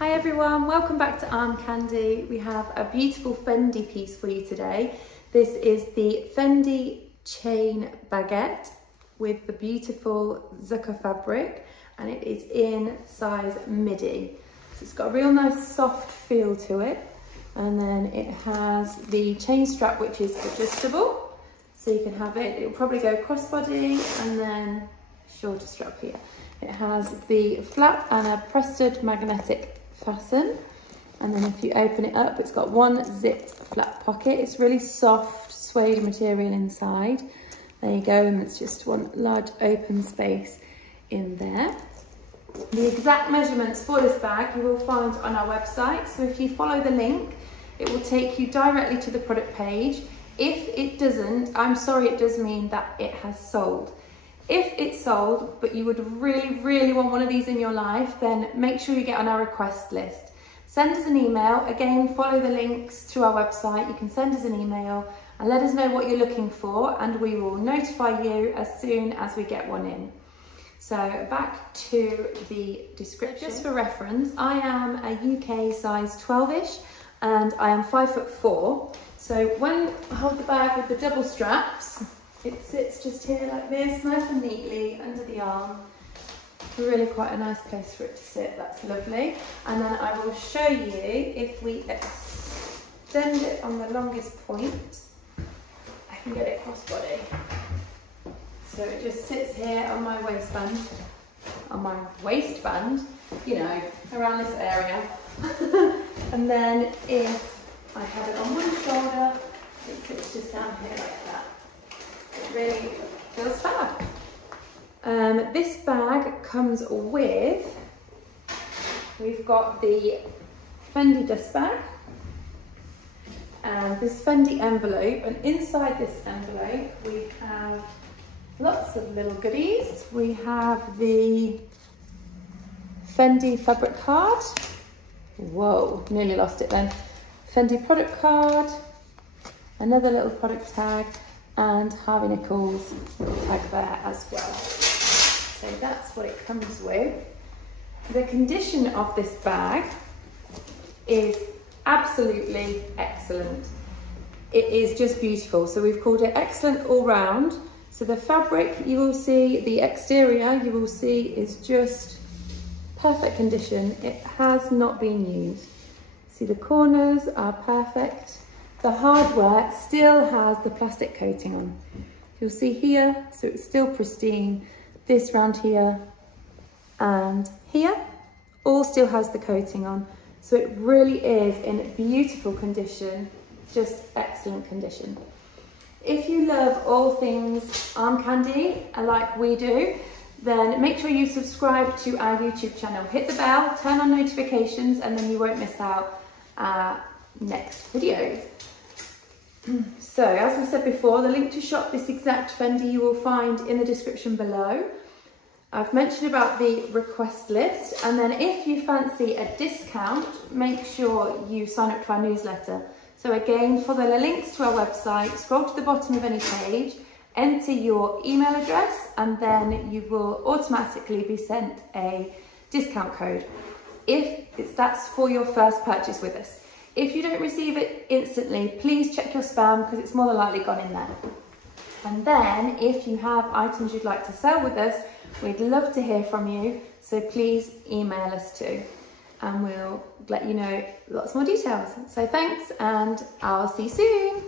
Hi everyone, welcome back to Armcandy. We have a beautiful Fendi piece for you today. This is the Fendi Chain Baguette with the beautiful zucca fabric, and it is in size Midi. So it's got a real nice soft feel to it, and then it has the chain strap which is adjustable, so you can have it, it'll probably go crossbody and then shorter strap here. It has the flap and a pressed magnetic fasten, and then if you open it up, it's got one zipped flap pocket. It's really soft suede material inside. There you go, and it's just one large open space in there. The exact measurements for this bag you will find on our website, so if you follow the link, it will take you directly to the product page. If it doesn't, I'm sorry, it does mean that it has sold. If it's sold, but you would really want one of these in your life, then make sure you get on our request list. Send us an email. Again, follow the links to our website. You can send us an email and let us know what you're looking for, and we will notify you as soon as we get one in. So back to the description. Just for reference, I am a UK size 12-ish and I am 5'4". So when I hold the bag with the double straps, it sits just here like this, nice and neatly under the arm. Really quite a nice place for it to sit, that's lovely. And then I will show you, if we extend it on the longest point, I can get it crossbody. So it just sits here on my waistband, you know, around this area. And then if I have it on one shoulder, it sits just down here like that. It really feels fab. This bag comes with, we've got the Fendi dust bag and this Fendi envelope, and inside this envelope we have lots of little goodies. We have the Fendi fabric card. Whoa, nearly lost it then. Fendi product card, another little product tag, and Harvey Nichols tag there as well. So that's what it comes with. The condition of this bag is absolutely excellent. It is just beautiful. So we've called it excellent all round. So the fabric you will see, the exterior you will see is just perfect condition. It has not been used. See, the corners are perfect. The hardware still has the plastic coating on. You'll see here, so it's still pristine. This round here and here all still has the coating on. So it really is in beautiful condition, just excellent condition. If you love all things Armcandy, like we do, then make sure you subscribe to our YouTube channel. Hit the bell, turn on notifications, and then you won't miss out our next videos. So, as we said before, the link to shop this exact Fendi you will find in the description below. I've mentioned about the request list, and then if you fancy a discount, make sure you sign up to our newsletter. So again, for the links to our website, scroll to the bottom of any page, enter your email address, and then you will automatically be sent a discount code that's for your first purchase with us. If you don't receive it instantly, please check your spam, because it's more than likely gone in there. And then if you have items you'd like to sell with us, we'd love to hear from you. So please email us too, and we'll let you know lots more details. So thanks, and I'll see you soon.